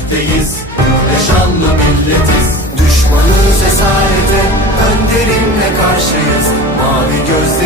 Ve gökteyiz Yaşanlı milletiz. Düşmanız esarete Önderinle karşıyız. Mavi gözlerin